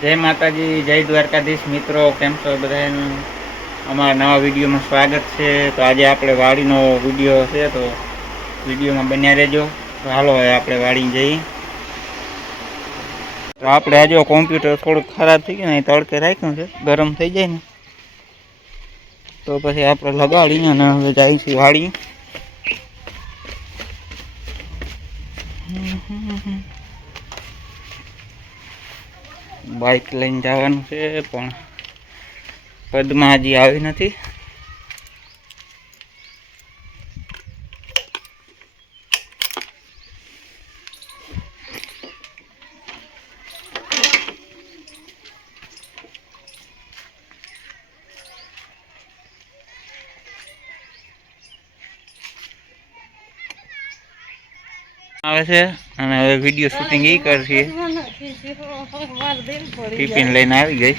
જય માતાજી, જય દ્વારકાધીશ મિત્રો, કેમ છો બધાનું અમારા નવા વિડીયોમાં સ્વાગત છે. તો આજે આપણે વાડીનો વીડિયો છે, તો વિડીયોમાં બન્યા રહેજો. તો હાલો, હવે આપણે વાડી જઈએ. તો આપણે આજે કોમ્પ્યુટર થોડુંક ખરાબ થઈ ગયું ને તડકે રાખ્યું છે, ગરમ થઈ જાય ને. તો પછી આપણે લગાડીને અને હવે જાય છે વાડી બાઇક લઈને જવાનું છે, પણ પદમાં હજી આવી નથી. આવે છે, અને હવે વીડિયો શૂટિંગ એ કરશે ટિફિન લઈને આવી ગઈ.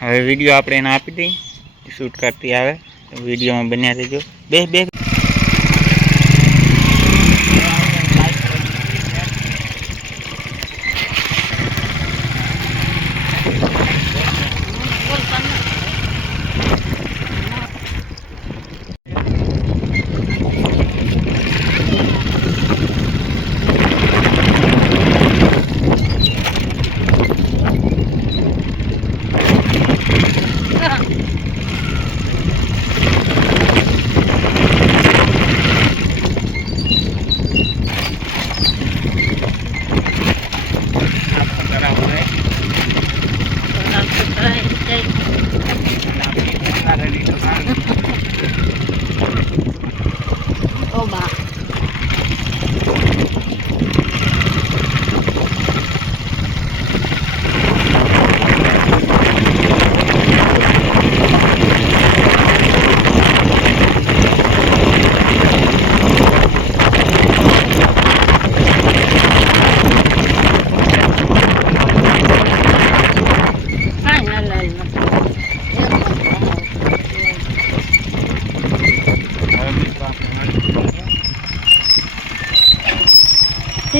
હવે વીડિયો આપણે એને આપી દઈ. શૂટ કરતી આવે. વિડીયોમાં બન્યા રહેજો. બે બે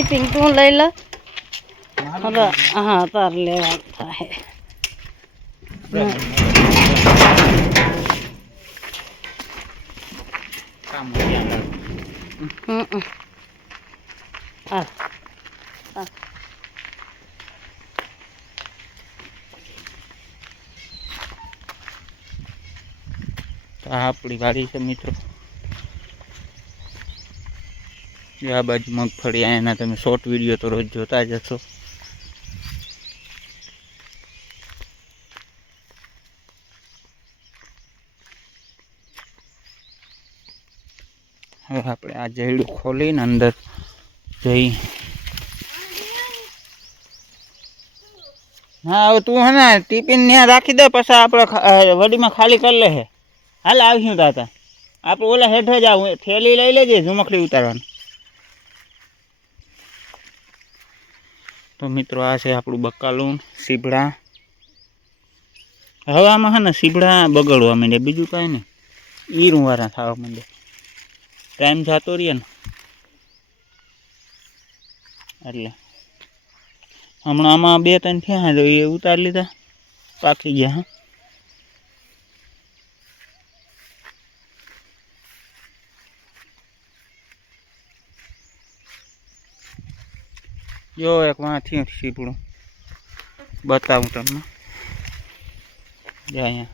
ટિફિન તું લઈ લો હવે હા તાર લેવા થાય આપણી વાડી છે મિત્રો જે આ બાજુ મગફળી એના તમે શોર્ટ વીડિયો તો રોજ જોતા જ હશો. હવે આપણે આ જયડું ખોલીને અંદર જઈ. હા, હવે તું હે ટિફિન ત્યાં રાખી દે, પછી આપણે વડીમાં ખાલી કરી લે હાલ આવ્યું તાતા. આપણે ઓલા હેઠે જ આવું થેલી લઈ લેજે ઝુમખડી ઉતારવાની. તો મિત્રો આ છે આપણું બકાલું સીભડા હવે આમાં છે ને સીભડા બગડવા માંડે બીજું કાંઈ નહીં. ઈ વાળા થવા માંડે ટાઈમ જતો રહીએ ને. એટલે હમણાં આમાં બે ત્રણ થયા તો એ ઉતારી લીધા. પાકી ગયા, હા. જો એક વાંથી સીપડું બતાવું તમને. જો અહીંયા.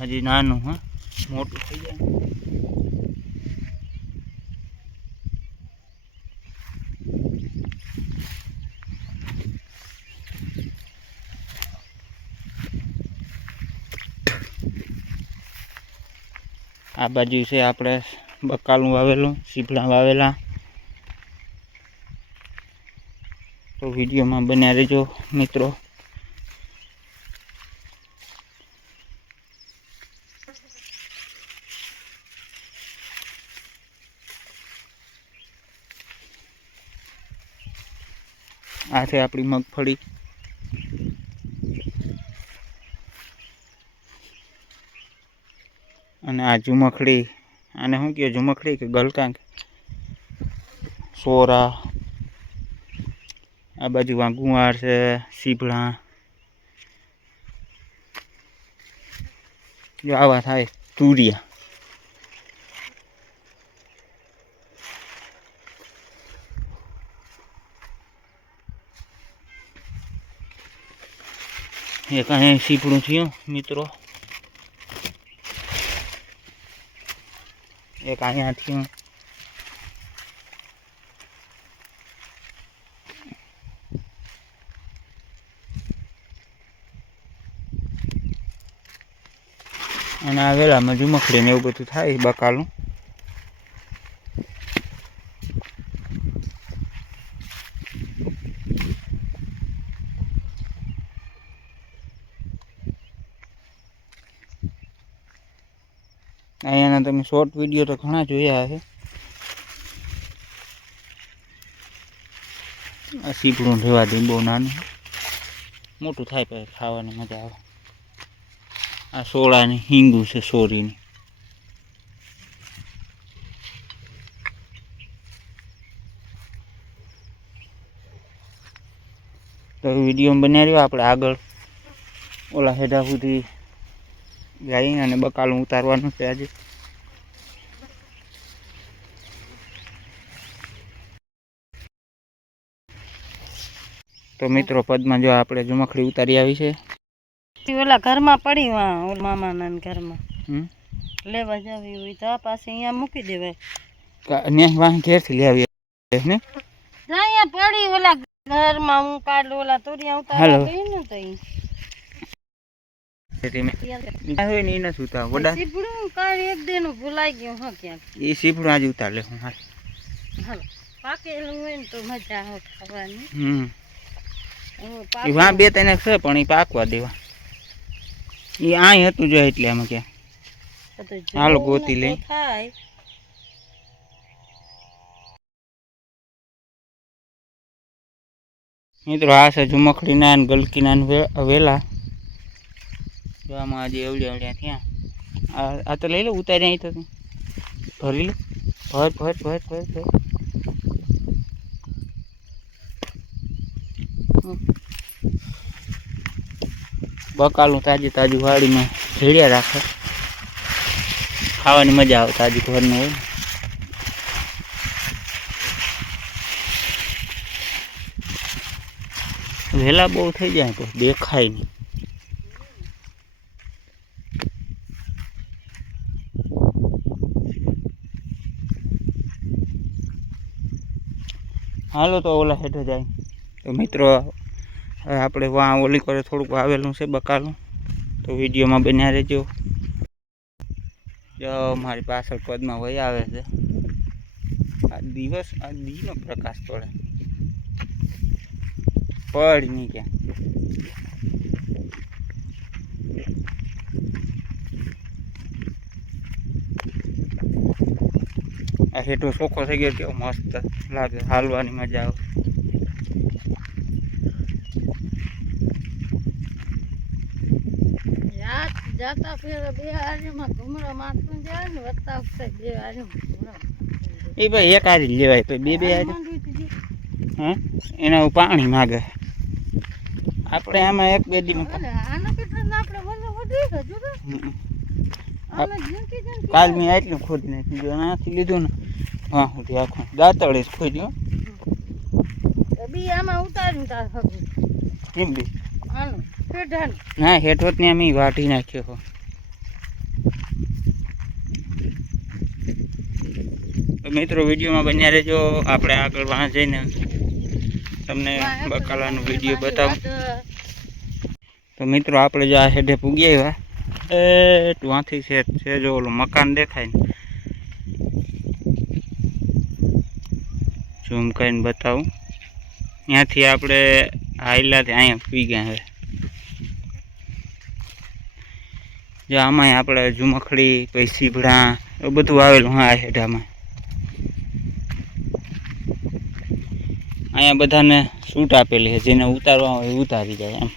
હજી નાનું, હા? મોટું થઈ જાય. આ બાજુ છે આપણે બકાલું વાવેલું સીપડા વાવેલા. તો વિડીયોમાં બન્યા રહેજો, મિત્રો. આ છે આપણી મગફળી. અને આ ઝુમખડી. આને શું કહે? ઝુમખડી કે ગલકાંક? સોરા આ બાજુ આ ગુવાર છે સીભડા જો આવા થાય, તુરિયા. એક અહીંયા સીપડું થયું, મિત્રો. એક અહીંયા થયું. અને આ વેલામાં ઝુમખડી ને એવું બધું થાય બકાલું. અહીંયાના તમે શોર્ટ વીડિયો તો ઘણા જોયા હશે. આ સીપડું રહેવા દે, બહુ નાનું. મોટું થાય પછી ખાવાની મજા આવે. આ સોળાની, હિંગુ છે સોરીની. તો વીડિયો બનાવી રહ્યો, આપણે આગળ ઓલા હેઢા સુધી જઈએ અને બકાલું ઉતારવાનું છે આજે. તો મિત્રો, પદમાં, જો આપણે જુમખડી ઉતારી આવી છે. ઓલા ઘરમાં પડી વા ઓલા મામાના ને ઘરમાં. લેવા જાવી હોય તો આ પાસે અહીંયા મૂકી દેવાય. કા- ને વાહ ઘેરથી લઈ ને? અહીંયા પડી ઓલા ઘરમાં હું કાઢું ઓલા તુરિયા હાલો. ઉતારવા ગઈ ને તો ઉતાર ભૂલાઈ ગયું હો ક્યાંક. એ સીપડું આજે ઉતાર લે હું હાલ. હાલો પાકેલું હોય ને તો મજા આવે ખાવાની. હમ. બે તને છે પણ એ પાકવા દેવા. એ આય હતું જો એટલે આમાં બધું હાલો, ગોતી લઈ. થાય. મિત્રો આ છે ઝુમખડીના અને ગલકીના વેલા. જોવામાં આજે એવડ્યા એવડ્યા થયા. આ તો લઈ લો ઉતારી અહીં તો ભરી લો. ભર ભર ભર ભર ભર. બકાલું તાજી તાજું વાડીમાં ભેળ્યા રાખે. ખાવાની મજા આવે તાજી ઘરનું હોય વહેલા બહુ થઈ જાય તો દેખાય નહીં. હાલો તો ઓલા હેઠળ જાય. તો મિત્રો હવે આપણે વાં ઓલી કરે થોડુંક વાવેલું છે બકાલું. તો વિડીયોમાં બન્યા રહેજો. જો મારી પાછળ પદમાં વહી આવે છે. આ દિવસ, આ દીનો પ્રકાશ પડે. પડ નહીં ક્યાં આ હેઠો ચોખ્ખો થઈ ગયો કેવો મસ્ત લાગે, હાલવાની મજા આવે. જાત ફેર બે હારીમાં ઘૂમરો મારતું જાય ને વત્તા વખતે બે હારીમાં ઘૂમરો એ ભાઈ એક હારી લેવાય તો બે બે હારી. હા? એના ઉપર પાણી માગે. આપણે આમાં એક બે દીમાં અલે આના તો આપણે વધુ વધુ છે, જો તો. આમે ઝીંકી ઝીંકી કાલ મેં આટલું ખોદી નાખ્યું જો આનાથી લીધું ને. હા હું આખું દાંતળે જ ખોદ્યું. બી આમાં ઉતાર્યું તાર હગું. કેમ બી? આનું, ના હેઠો ને અમે વાઢી નાખ્યો હો. તો મિત્રો વિડીયોમાં બન્યા રહેજો. આપણે આગળ વાં જઈને તમને બકાલાનો વીડિયો બતાવું. તો મિત્રો આપણે જો આ હેઠે પૂગી આવ્યા. એ ત્યાંથી છે છે જો ઓલું મકાન દેખાય ને. ઝૂમ કરીને બતાવું. ત્યાંથી આપણે હાઈલાથી અહીંયા પી ગયા હવે જો આમાંય આપણે ઝુમખડી પછી સીભડા એવું બધું આવેલું હા આ હેઠામાં. અહીંયા બધાને છૂટ આપેલી છે જેને ઉતારવા હોય ઉતારી જાય એમ.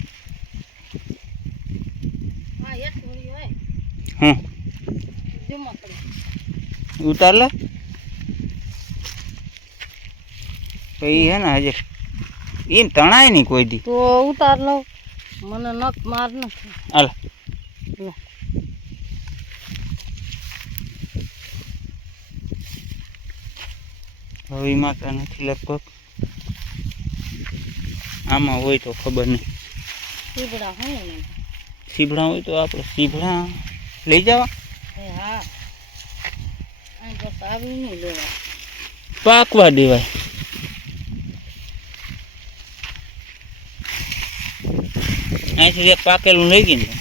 હમ. ઉતાર લે તો એ હે ને હજી એમ તણાય નહીં કોઈ દી. તો ઉતાર લઉં મને નખ માર નથી હાલ. હવે તો નથી લગભગ. આમાં હોય તો ખબર નહીં. સીબડા હોય તો આપણે સીભડા લઈ જવા. પાકવા દેવાય. અહીંથી પાકેલું લઈ ગઈ ને હં.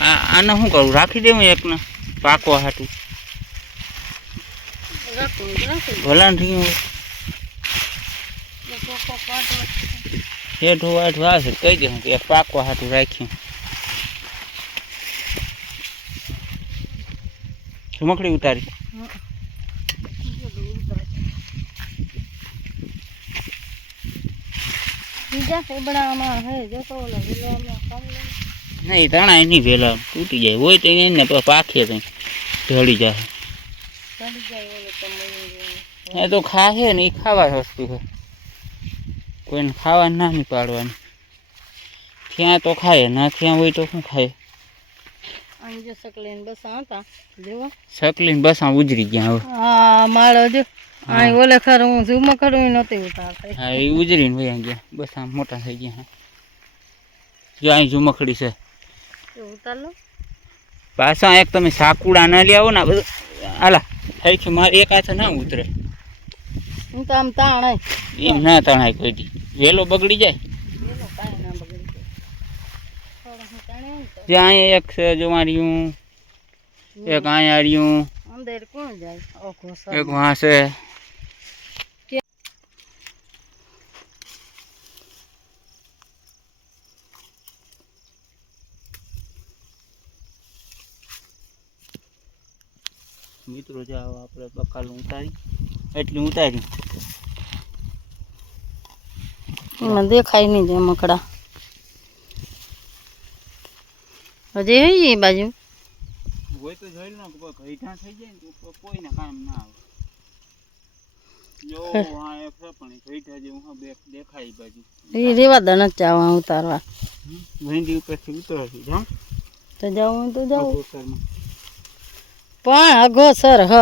આ આને શું કરું? રાખી દેવું એકને? પાકવા હાટું. તો એ ચોખ્ખો હેઠું વાઠું આવશે કહી દઉં કે પાકવા હાટું રાખ્યું ઝુમકડી ઉતારી. બીજા ફેબડામાં હે જોતો ઓલા વિલોમાં કામ નહીં તણાય નહીં પહેલાં તૂટી જાય. હોય તો એને પાખે કંઈ ઢળી જાય. એ તો ખાશે ને એ ખાવા વસ્તુ છે. કોઈને ખાવા ના નહીં પાડવાની. ત્યાં તો ખાય ના ત્યાં હોય તો શું ખાય? સકલીને બસ હતા સકલીને બસ ઉજરી ગયા હવે. હા મારો જો. અહીં ઓલે ખર હું ઝૂમ કરું નહોતી ઉતારતી હા એ ઉજરીને વયા ગયા. બસ આમ મોટા થઈ ગયા. જો અહીં ઝુમખડી છે. પાછા એક તમે સાકુડા ના લઈ આવો ને બધું. હાલા. થાય છે મારે એક હાથે ના ઉતરે. હું તો આમ તાણાય. એમ ના તણાય કોઈ દી. વેલો બગડી જાય. એનો કાંઈ ના બગડી જાય. થોડું હું તાણે એમ તો. જે અહીંયા એક છે જો માર્યું એક અહીંયા રહ્યું અંદર કોણ જાય? ઓખો એક વાં છે મિત્રો જાઓ આપણે બકાલું ઉતારી. એટલું ઉતારી. દેખાય નહીં જે મકડા. હજી હે એ બાજુ? હોય તો જોઈ લો કે ઘઈઠા થઈ જાય ને કોઈને કામ ના આવે. જો રેવા દે નથી ઉતારવા. ભેંડી ઉપરથી તો જાઉં તો જાઉં. પણ અઘો સર હ.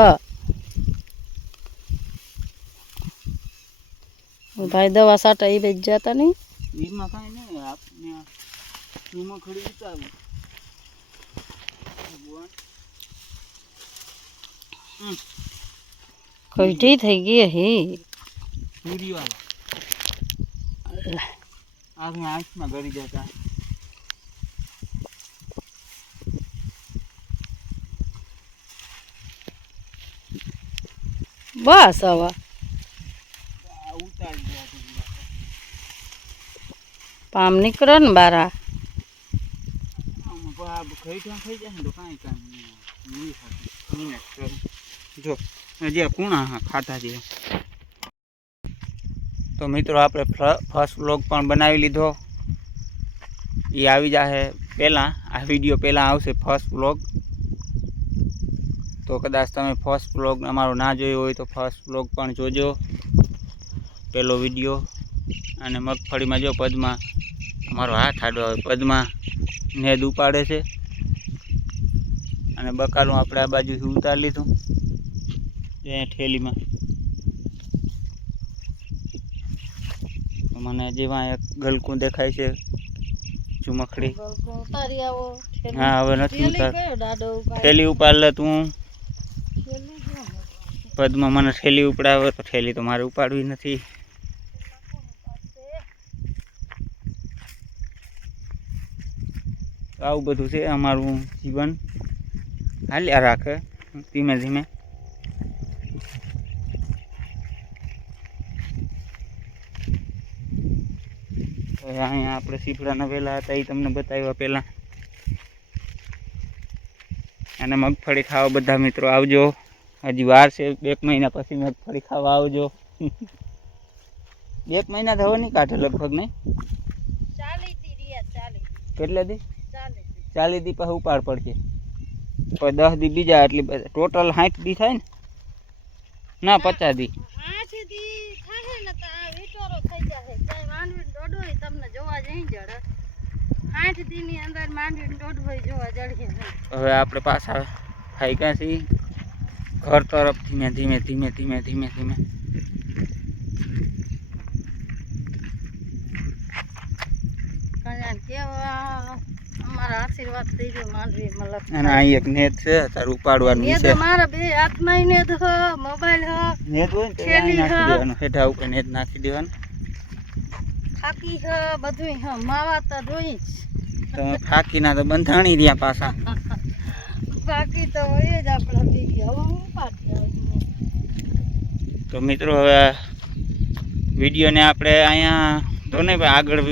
ભાઈ દવા સાટા એ બેજ જતા નહીં એમાં કાંઈ નહીં આપને એમાં ખડી ઉતારવું ભગવાન થઈ ગઈ હે. પૂરીવાળા આગળ આંખમાં ગળી જતા. બસ હવે આ ઉતારી ગયા છે બધા. પામ નીકળે ને બારા આમાં તો આ ઘઈઠા થઈ જાય ને તો કાંઈ કામ નહીં આવે. નહીં થતું. મહેનત કરું. જો, હજી આ કુણા હા ખાતા છે તો મિત્રો આપણે ફર્સ્ટ વ્લોગ પણ બનાવી લીધો એ આવી જશે પહેલાં, આ વીડિયો પહેલાં આવશે ફર્સ્ટ વ્લોગ તો કદાચ તમે ફર્સ્ટ બ્લોગ અમારો ના જોયો હોય તો ફર્સ્ટ બ્લોગ પણ જોજો. પહેલો વીડિયો અને મગફળીમાં જો પદમાં અમારો હાથ આડો આવે પદમાં નેદ ઉપાડે છે. અને બકાલું આપણે આ બાજુથી ઉતારી લીધું. એ ઠેલીમાં. મને જેવા એક ગલકું દેખાય છે ચુમખડી. હા હવે નથી ઉતાર ઠેલી ઉપાડ લે તું? પદમાં મને ઠેલી ઉપડાવે તો ઠેલી તો મારે ઉપાડવી નથી. તો આવું બધું છે અમારું જીવન. હાલ્યા રાખે, ધીમે ધીમે. હવે અહીંયા આપણે સીફડાના પહેલાં હતા, એ તમને બતાવ્યા પહેલાં. અને મગફળી ખાવા બધા મિત્રો આવજો. હજી વાર છે એક મહિના પછી મગફળી ખાવા આવજો. એક મહિના થવો નહીં કાઢે લગભગ નહીં? કેટલે દી? ચાલી દી. પછી ઉપાડ પડશે. પછી દસ દી બીજા એટલી ટોટલ સાઠ દી થાય ને? ના પચાસ દી. તમને જોવા જઈ જડે. આઠ દી ની અંદર માંડવી દોડોય જોવા જડીએ હવે આપણે પાછા ગયા છીએ. ઘર તરફ ધીમે ધીમે ધીમે ધીમે ધીમે. ધીમે અમારા આશીર્વાદ થઈ ગયો માંડવી અને અહીં એક નેટ છે તારું ઉપાડવાનું છે. મારા બે હાથમાં ને મોબાઈલ હ હોય ને હેઠા ઉપર નેટ નાખી દેવાનું. થાકી હ બધું હ માવા તો જોઈ જ. તો થાકીના તો બંધાણી રહ્યા પાછા. ફાકી તો હોય જ આપણા ગયા હવે હું પાછી તો મિત્રો હવે વિડીયોને આપણે અહીંયા તો નહીં આગળ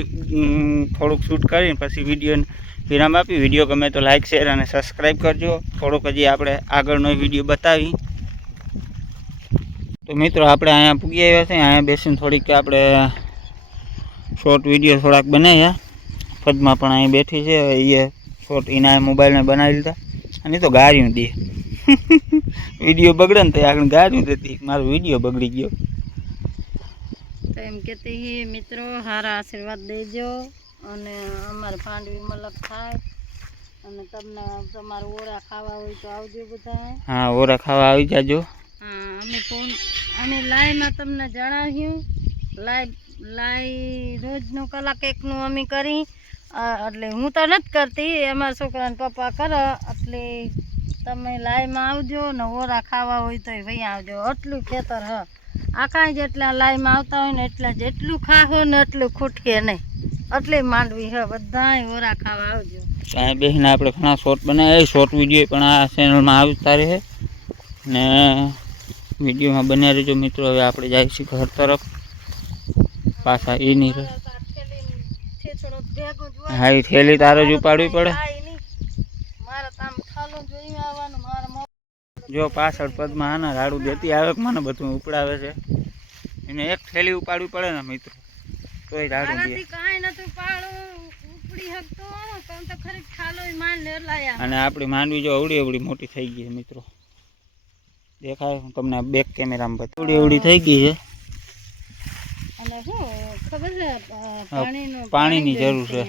થોડુંક શૂટ કરીને પછી વિડીયોને વિરામ આપી વીડિયો ગમે તો લાઇક શેર અને સબસ્ક્રાઈબ કરજો. થોડુંક હજી આપણે આગળનો વીડિયો બતાવી. તો મિત્રો આપણે અહીંયા પૂગી આવ્યા છે અહીંયા બેસીને થોડીક આપણે શોર્ટ વીડિયો થોડાક બનાવ્યા. પદમાં પણ અહીં બેઠી છે એ શોર્ટ એના મોબાઈલને બનાવી લીધા. અને તો ગાર્યું દે. વીડિયો બગડે ને ત્યાં આગળ ગાર્યું દેતી મારો વીડિયો બગડી ગયો. તો એમ કહેતી હી મિત્રો સારા આશીર્વાદ દેજો અને અમારે પાંડવી મલક થાય અને તમને તમારું ઓરા ખાવા હોય તો આવજો બધા હા ઓરા ખાવા આવી જાજો. હા અમે ફોન અમે લાઈવમાં તમને જણાવ્યું. લાઈવ લાઈ રોજનું કલાક એકનું અમે કરી એટલે હું તો નથી કરતી અમારા છોકરાને પપ્પા કરો, એટલે તમે લાઈમાં આવજો, ને ઓરા ખાવા હોય તો ભાઈ આવજો. આટલું ખેતર હ. આખા જેટલા લાઈમાં આવતા હોય ને એટલા જેટલું ખાહો ને એટલું ખૂટકે નહીં. એટલે માંડવી હ, બધાય ઓરા ખાવા આવજો. તો અહીંયા બેસીને આપણે ઘણા શોર્ટ બનાવ્યા શોર્ટ વીડિયો પણ આ ચેનલમાં આવતા રહે ને વિડીયોમાં બન્યા રહેજો મિત્રો. હવે આપણે જઈશું ઘર તરફ. પાછા એ નહીં રહે હા એ થેલી તારો જ ઉપાડવી પડે. જો પાછળ પદમાં આના રાડું દેતી આવે મને બધું ઉપડાવે છે? એને એક થેલી ઉપાડવી પડે ને મિત્રો. તોય રાડું દે. અને આપણી માંડવી જો અવડી અવડી મોટી થઈ ગઈ છે મિત્રો. દેખાય તમને બેક કેમેરામાં બતાવું. અવડી અવડી થઈ ગઈ છે. અને શું ખબર છે અ, પાણીની જરૂર છે.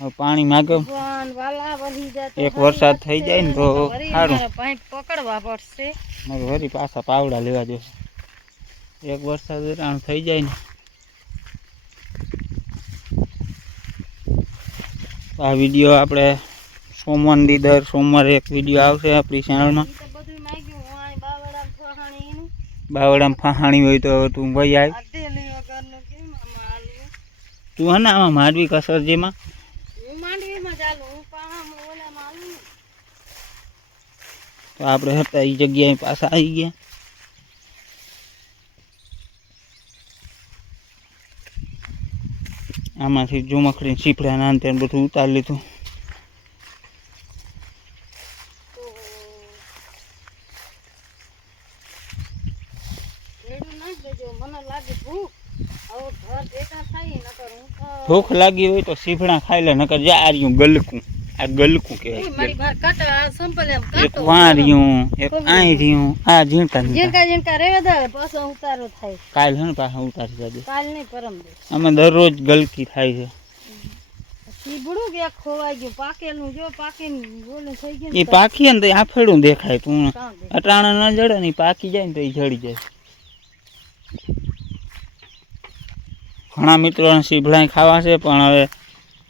હવે પાણી માગે. એક વરસાદ થઈ જાય ને તો સારું. પાઇપ પકડવા પડશે. મારે વળી પાછા પાવડા લેવા જોશે એક વરસાદ રાણ થઈ જાય ને. આ વીડિયો આપણે સોમવાર દર સોમવારે એક વીડિયો આવશે આપણી ચેનલમાં ઈ તો બધું માંગ્યું હું આ બાવળા ફહાણી એનું બાવડામાં ફાહાણી હોય તો તું ભાઈ આવ તું હે ને આમાં માંડવી કસરજીમાં. તો આપણે હતા એ જગ્યાએ પાછા આવી ગયા. આમાંથી જુમખડી ચીપડા ના બધું ઉતારી લીધું તો રેડું નાખ દેજો મને લાગે ભૂખ હવે ઘર ભેગા થાય નકર હું તો ભૂખ લાગી હોય તો સીફણા ખાઈ લે નકર જા આ રહ્યું ગલકું. આ ગલકું કે કહેવાય એક વાં રહ્યું એક આઈ રહ્યું આ ઝીણકા ઝીણકા. ઝીણકા રેવા દે પાછો ઉતારો થાય. કાલ હે ને પાછા ઉતારી જાજે. કાલ નહીં પરમ અમે દરરોજ ગલકી થાય છે. સીબડું કે ખોવાઈ ગયું? પાકેલું જો પાકીને બોલે થઈ ગયું એ પાકી ને તો આફેડું દેખાય તું અટાણા ન જડે ને પાકી જાય ને તો એ જડી જાય. ઘણા મિત્રોને સીભડા ખાવા છે પણ હવે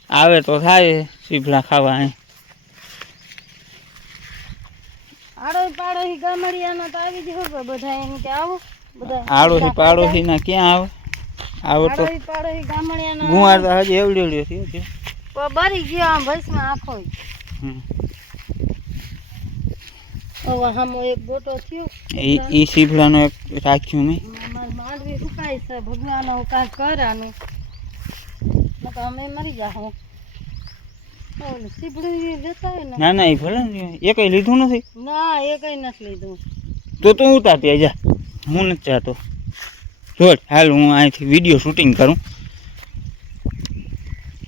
આવે તો થાય સીભડા ખાવા અહીં. આડો પાડોશી ગામડિયાના તો આવી જ હોય બધા એમ કે આવો બધા આડોશી પાડોશી ના ક્યાં આવે? આવે તો ગુવાર તો હજી એવડી એવડી થયો? બરી ગયો આમ ભસમાં આખો. હમ. એક ગોટો થયો. ઈ ઈ સીભડાનો એક રાખ્યું મેં. અમારે માંડવી સુકાય છે. ભગવાન હું કાંઈ કર નકર અમે મરી જાહું ને. ના એ ભલે એ કઈ લીધું નથી? ના એ કઈ નથી લીધું. તો તું ઉતારતી જા. હું નથી જાતો. જોડ હાલ હું અહીંથી વીડિયો શૂટિંગ કરું.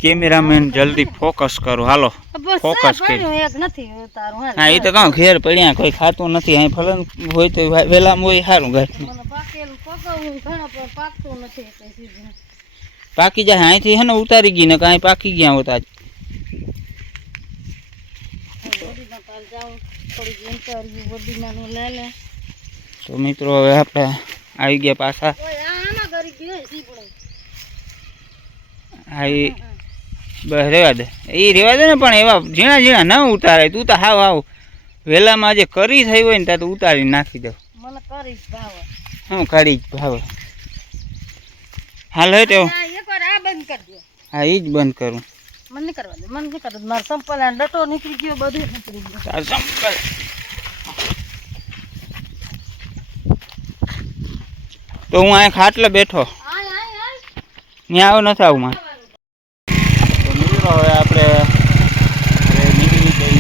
કેમેરામેન જલ્દી ફોકસ કરો. હાલો બસ Focus આ કરી. પડ્યું એક નથી ઉતારું હાલ. હા એ તો કાં ઘેર પડ્યા કોઈ ખાતું નથી. અહીં ફલન હોય તો વેલામાં હોય સારું ઘર. મને પાકેલું પકાવવું ઘણા પણ પાકતું નથી કઈ સીધું પાકી જાય અહીંથી હે ને ઉતારી ગઈ ને કાંઈ પાકી ગયા હોતા વડીના પાલ જાઉં થોડીક ઇન્ટરવ્યુ વડીનાનું લઈ લે. તો મિત્રો હવે આપણે આવી ગયા પાછા. ઓય બસ રેવા દે. એ રેવા દે ને પણ એવા ઝીણા ઝીણા ના ઉતારે તું તો હાવ હાવ વેલામાં જે કરી થઈ હોય ને ત્યાં તો ઉતારી નાખી દઉં. મને કરીશ ભાવે. હું કાઢી જ ભાવે. હાલ હે તો કરી હા એ જ બંધ કરું. મને કરવા દે મને કરવા દે મારો સંપલ ડટો નીકળી ગયો બધું નીકળી ગયું. તાર સંપલ. તો હું અહીં ખાટલે બેઠો. ત્યાં આવું નથી આવું મારે તો હવે આપણે નીકળી ગઈ.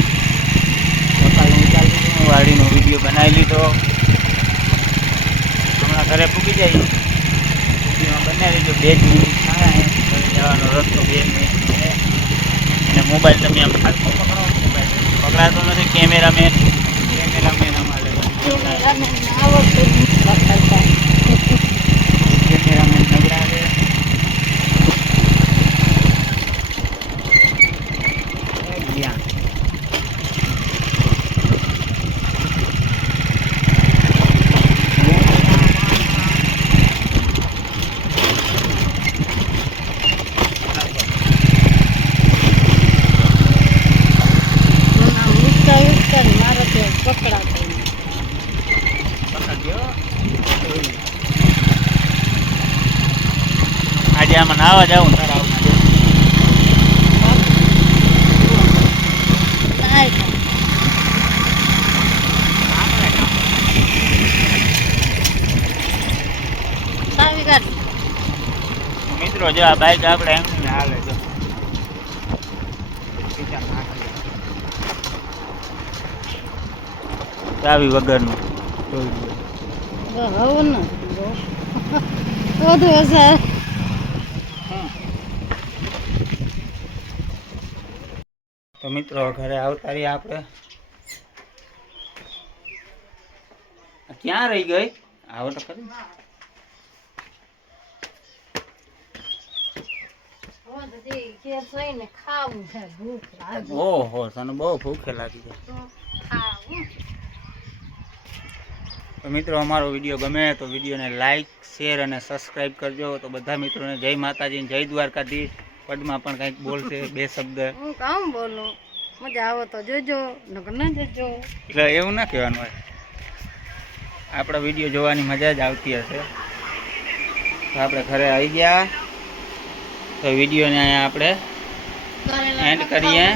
સકાળનું ચાલ્યું હું વાડીનો વીડિયો બનાવી લીધો. હમણાં ઘરે પૂકી જાય. પૂકીમાં બનાવી લીધો. બે જ મિનિટ થાય. જવાનો રસ્તો બે મિનિટ અને મોબાઈલ તમે આમ હાથમાં પકડો. મોબાઈલ પકડાતો નથી. કેમેરામેન. કેમેરામેન અમારે કેમેરામેન આવડતું નથી પકડતા. કેમેરામેન નબળા છે એ ગયા. મને આમ ઉચકા ઉચકા ને મારે તો પકડાતો નહીં. પકડજો. આજે આમાં નાવા નાય. સાવી કાઢ. મિત્રો, જો બાઈક આપણે એમ હાલે જો ચાવી વગરનું. તો હવે ન બધું હશે. તો મિત્રો ઘરે આવતા રહીએ આપણે. ક્યાં રહી ગઈ? આવો તો લાગે. ઓહો તને બહુ ભૂખે લાગી જાય તો મિત્રો અમારો વીડિયો ગમે તો વિડીયોને લાઇક શેર અને સબસ્ક્રાઈબ કરજો. તો બધા મિત્રોને જય માતાજી જય દ્વારકાધીશ. પદમાં પણ કંઈક બોલશે બે શબ્દ. હું કામ બોલું? મજા આવે તો જોજો ન જોજો. એટલે એવું ના કહેવાનું હોય. આપણા વીડિયો જોવાની મજા જ આવતી હશે. તો આપણે ઘરે આવી ગયા. તો વિડીયોને અહીંયા આપણે એન્ડ કરીએ.